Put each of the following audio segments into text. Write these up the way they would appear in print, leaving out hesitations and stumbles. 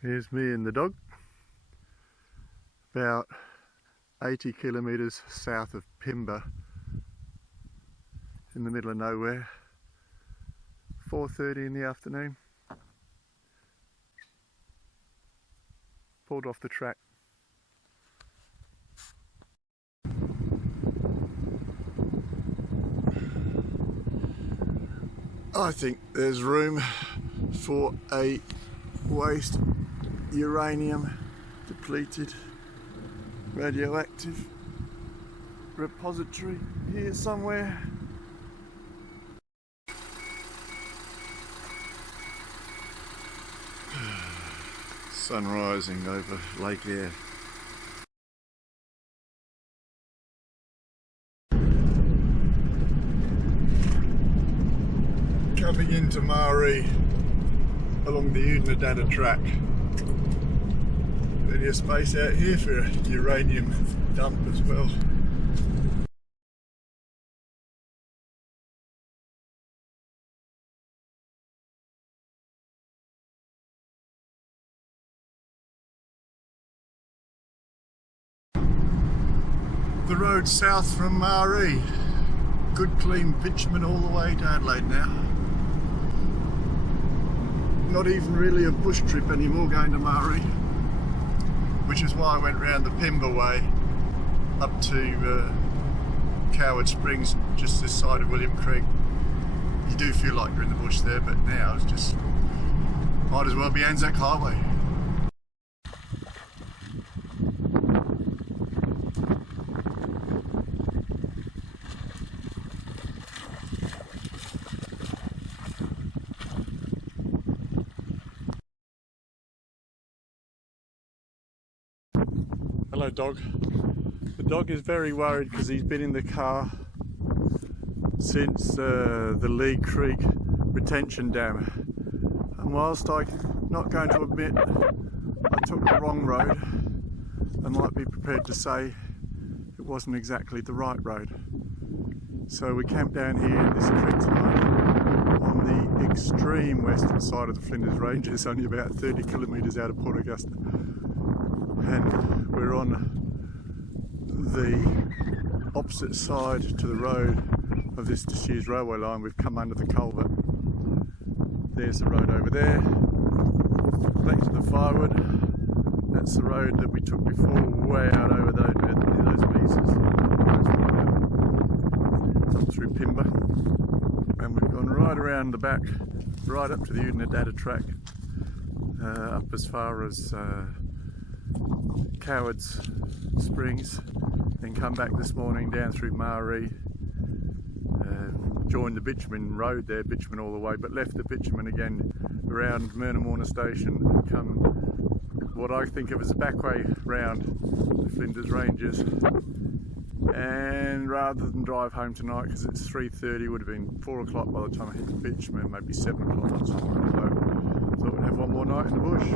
Here's me and the dog, about 80 kilometres south of Pimba, in the middle of nowhere. 4:30 in the afternoon. Pulled off the track. I think there's room for a waste uranium depleted radioactive repository here somewhere. Sun rising over Lake Air. Coming into Maori along the Udinadatta track. Plenty of space out here for a uranium dump as well. The road south from Maori. Good clean bitumen all the way to Adelaide now. Not even really a bush trip anymore going to Maori, which is why I went round the Pimba way up to Hot Springs, just this side of William Creek. You do feel like you're in the bush there, but now it's just, might as well be Anzac Highway. Hello dog. The dog is very worried because he's been in the car since the Lee Creek retention dam, and whilst I'm not going to admit I took the wrong road, I might be prepared to say it wasn't exactly the right road. So we camped down here in this creek tonight on the extreme western side of the Flinders Ranges, only about 30 kilometres out of Port Augusta. And we're on the opposite side to the road of this disused railway line. We've come under the culvert. There's the road over there. Back to the firewood. That's the road that we took before, way out over those pieces. Up through Pimba. And we've gone right around the back, right up to the Udinadatta track, up as far as Hot Springs, then come back this morning down through Maori, joined the bitumen road there, bitumen all the way, but left the bitumen again around Mornington Station and come what I think of as a back way round the Flinders Ranges. And rather than drive home tonight, because it's 3:30, it would have been 4 o'clock by the time I hit the bitumen, maybe 7 o'clock or something. So thought we'd have one more night in the bush.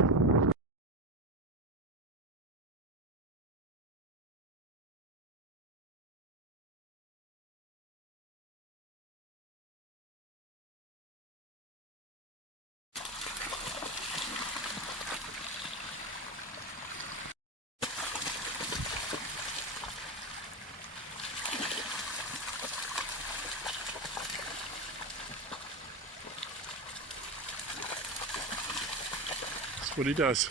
That's what he does.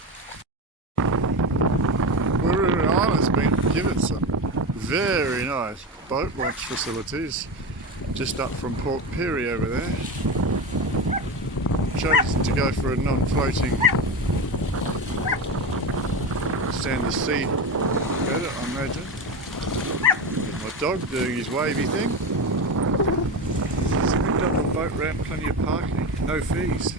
Werribee Island's been given some very nice boat launch facilities just up from Port Pirie over there. Chosen to go for a non-floating stand the sea better, I imagine. With my dog doing his wavy thing. There's a big double boat ramp, plenty of parking, no fees.